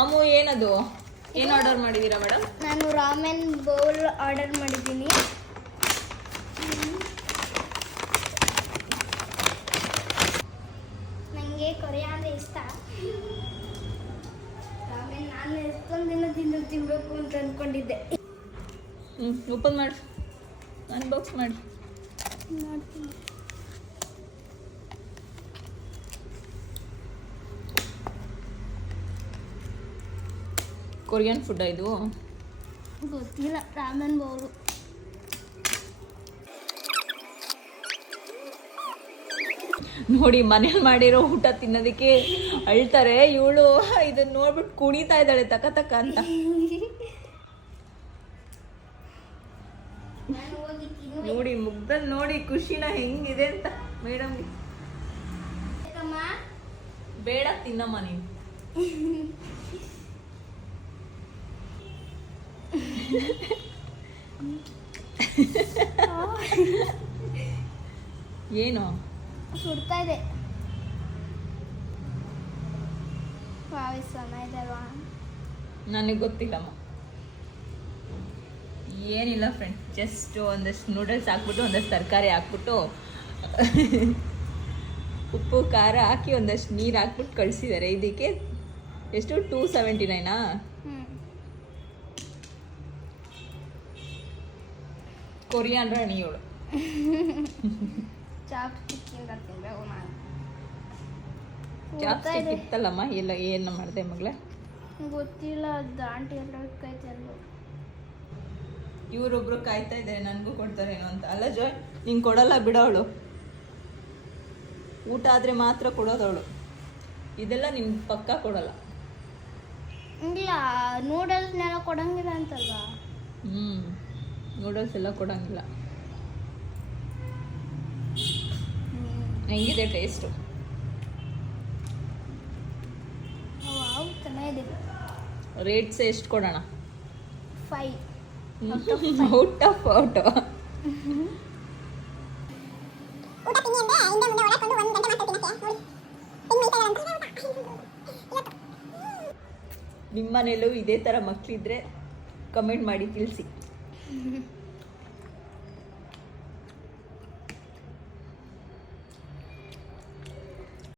ಅಮ್ಮು ಏನದು ಏನು ಆರ್ಡರ್ ಮಾಡಿದ್ದೀರಾ ಮೇಡಮ್? ನಾನು ರಾಮೆನ್ ಬೌಲ್ ಆರ್ಡರ್ ಮಾಡಿದ್ದೀನಿ. ನನಗೆ ಕೊರಿಯಾ ಅಂದರೆ ಇಷ್ಟ. ರಾಮೆನ್ ನಾನು ಎಷ್ಟೊಂದು ದಿನದಿಂದ ತಿನ್ನಬೇಕು ಅಂತ ಅಂದ್ಕೊಂಡಿದ್ದೆ. ಓಪನ್ ಮಾಡಿ, ಅನ್ಬಾಕ್ಸ್ ಮಾಡಿ. ಮಾಡ್ತೀನಿ. ಕೊರಿಯನ್ ಫುಡ್ ಇದು? ಗೊತ್ತಿಲ್ಲ. ರಾಮೆನ್ ಬೌಲು. ನೋಡಿ, ಮನೇಲಿ ಮಾಡಿರೋ ಊಟ ತಿನ್ನೋದಕ್ಕೆ ಅಳ್ತಾರೆ. ಇವಳು ಇದನ್ನ ನೋಡ್ಬಿಟ್ಟು ಕುಣಿತಾ ಇದ್ದಾಳೆ ತಕ ತಕ ಅಂತ. ನೋಡಿ ಮುಗ್ದಲ್ಲಿ ನೋಡಿ ಖುಷಿನ ಹೆಂಗಿದೆ ಅಂತ ಮೇಡಮ್ಗೆ. ಬೇಡ ತಿನ್ನಮ್ಮ ನೀನು. ಏನು ಸುಡ್ತಾ ಇದೆ? ಚೆನ್ನಾಗಿದೆ ಅಲ್ವಾ? ನನಗೆ ಗೊತ್ತಿಲ್ಲಮ್ಮ. ಏನಿಲ್ಲ ಫ್ರೆಂಡ್, ಜಸ್ಟ್ ಒಂದಷ್ಟು ನೂಡಲ್ಸ್ ಹಾಕ್ಬಿಟ್ಟು ಒಂದಷ್ಟು ತರಕಾರಿ ಹಾಕ್ಬಿಟ್ಟು ಉಪ್ಪು ಖಾರ ಹಾಕಿ ಒಂದಷ್ಟು ನೀರು ಹಾಕ್ಬಿಟ್ಟು ಕಳಿಸಿದ್ದಾರೆ. ಇದಕ್ಕೆ ಎಷ್ಟು? 279. ಕೊರಿಯನ್ ರಾಣಿ ಇವಳು. ಚಾಪ್ಸ್ಟಿಕ್ ಇತ್ತಲ್ಲಮ್ಮ, ಎಲ್ಲ ಏನು ಮಾಡಿದೆ ಮಗಳೇ? ಗೊತ್ತಿಲ್ಲ. ಆಂಟಿ ಎಲ್ಲ ಕೈತೆ ಅಲ್ಲ. ಇವರೊಬ್ರು ಕಾಯ್ತಾ ಇದ್ದಾರೆ ನನಗೂ ಕೊಡ್ತಾರೇನೋ ಅಂತ. ಅಲ್ಲ ಜಾಯ್, ನಿಂಗೆ ಕೊಡಲ್ಲ ಬಿಡೋವಳು. ಊಟ ಆದರೆ ಮಾತ್ರ ಕೊಡೋದವಳು. ಇದೆಲ್ಲ ನಿಮ್ಗೆ ಪಕ್ಕ ಕೊಡಲ್ಲ. ಇಲ್ಲ, ನೂಡಲ್ಸ್ನೆಲ್ಲ ಕೊಡಂಗಿಲ್ಲ ಅಂತಲ್ವಾ? ನೂಡಲ್ಸ್ ಎಲ್ಲ ಕೊಡಂಗಿಲ್ಲ. ಹೆಂಗಿದೆ ಟೇಸ್ಟು? ಚೆನ್ನಾಗಿದೆ. ರೇಟ್ಸ್ ಎಷ್ಟು ಕೊಡೋಣ? 5 ಔಟ್ ಆಫ್ ಔಟ್. ನಿಮ್ಮ ಮನೇಲೂ ಇದೇ ಥರ ಮಕ್ಕಳಿದ್ರೆ ಕಮೆಂಟ್ ಮಾಡಿ ತಿಳಿಸಿ.